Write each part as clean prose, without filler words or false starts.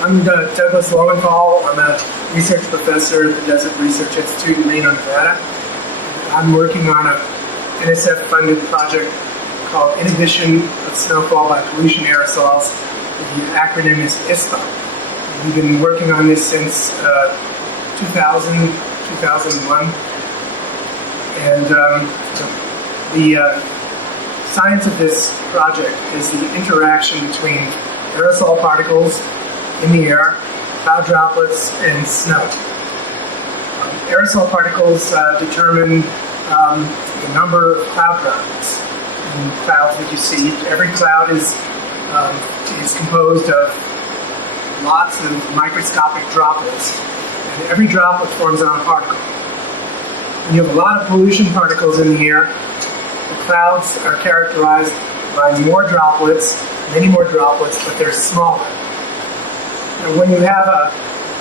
I'm Douglas Lowenthal. I'm a research professor at the Desert Research Institute in Reno, Nevada. I'm working on a NSF-funded project called Inhibition of Snowfall by Pollution Aerosols. The acronym is ISPA. We've been working on this since 2000, 2001. And the science of this project is the interaction between aerosol particles in the air, cloud droplets, and snow. Aerosol particles determine the number of cloud droplets in clouds that you see. Every cloud is composed of lots of microscopic droplets, and every droplet forms on a particle. When you have a lot of pollution particles in the air, the clouds are characterized by more droplets, many more droplets, but they're smaller. Now, when you have a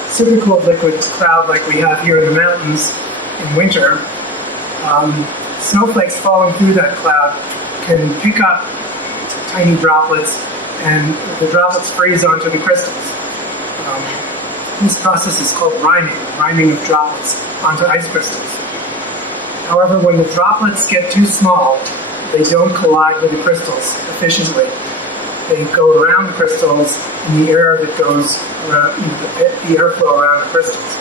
supercooled liquid cloud like we have here in the mountains in winter, snowflakes falling through that cloud can pick up tiny droplets, and the droplets freeze onto the crystals. This process is called riming of droplets onto ice crystals. However, when the droplets get too small, they don't collide with the crystals efficiently. They go around the crystals in the air that goes around, the airflow around the crystals.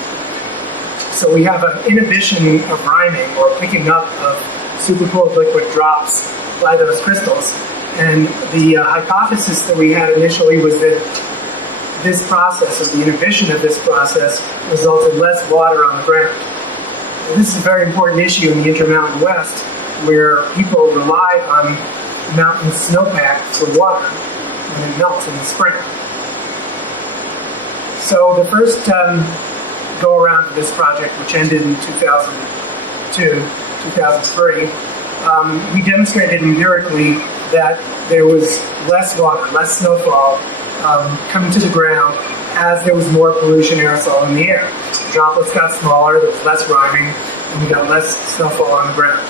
So we have an inhibition of riming, or picking up of supercooled liquid drops by those crystals. And the hypothesis that we had initially was that this process, or the inhibition of this process, results in less water on the ground. And this is a very important issue in the Intermountain West, where people rely on mountain snowpack for water when it melts in the spring. So the first go around of this project, which ended in 2002, 2003, we demonstrated empirically that there was less water, less snowfall coming to the ground as there was more pollution aerosol in the air. The droplets got smaller, there was less riming, and we got less snowfall on the ground.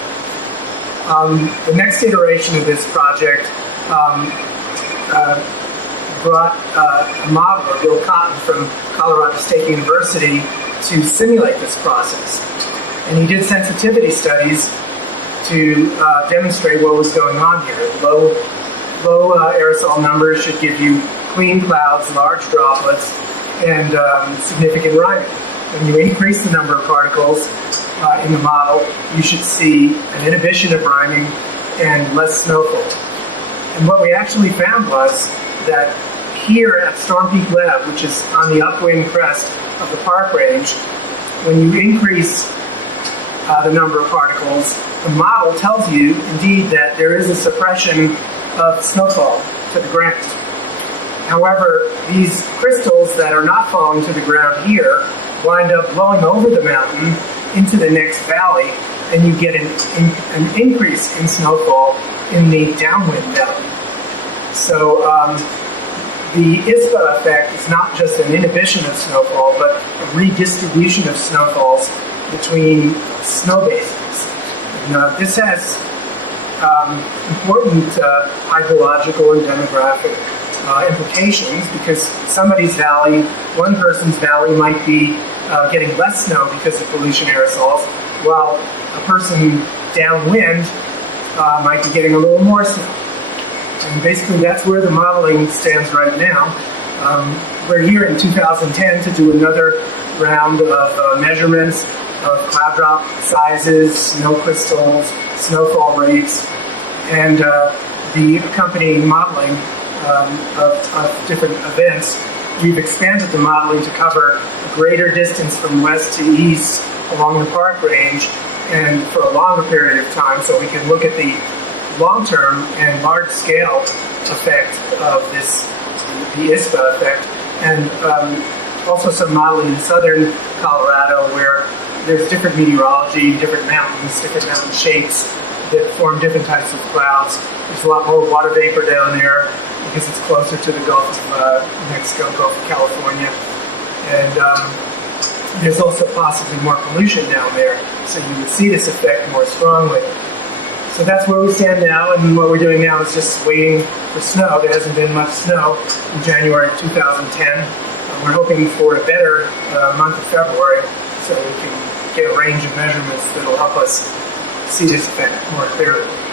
The next iteration of this project brought a modeler, Bill Cotton from Colorado State University, to simulate this process. And he did sensitivity studies to demonstrate what was going on here. Low aerosol numbers should give you clean clouds, large droplets, and significant riming. When you increase the number of particles in the model, you should see an inhibition of riming and less snowfall. And what we actually found was that here at Storm Peak Lab, which is on the upwind crest of the park range, when you increase the number of particles, the model tells you, indeed, that there is a suppression of snowfall to the ground. However, these crystals that are not falling to the ground here wind up blowing over the mountain into the next valley, and you get an increase in snowfall in the downwind valley. So the ISPA effect is not just an inhibition of snowfall, but a redistribution of snowfalls between snow basins. And this has important hydrological and demographic implications, because somebody's valley, one person's valley, might be getting less snow because of pollution aerosols, while a person downwind might be getting a little more snow. And basically that's where the modeling stands right now. We're here in 2010 to do another round of measurements of cloud drop sizes, snow crystals, snowfall rates, and the accompanying modeling of different events. We've expanded the modeling to cover a greater distance from west to east along the park range and for a longer period of time, so we can look at the long-term and large-scale effect of this, the ISPA effect, and also some modeling in southern Colorado where there's different meteorology, different mountains, different mountain shapes that form different types of clouds. There's a lot more water vapor down there because it's closer to the Gulf of Mexico, Gulf of California. And there's also possibly more pollution down there, so you would see this effect more strongly. So that's where we stand now, and what we're doing now is just waiting for snow. There hasn't been much snow in January of 2010. We're hoping for a better month of February so we can get a range of measurements that will help us see this effect more clearly.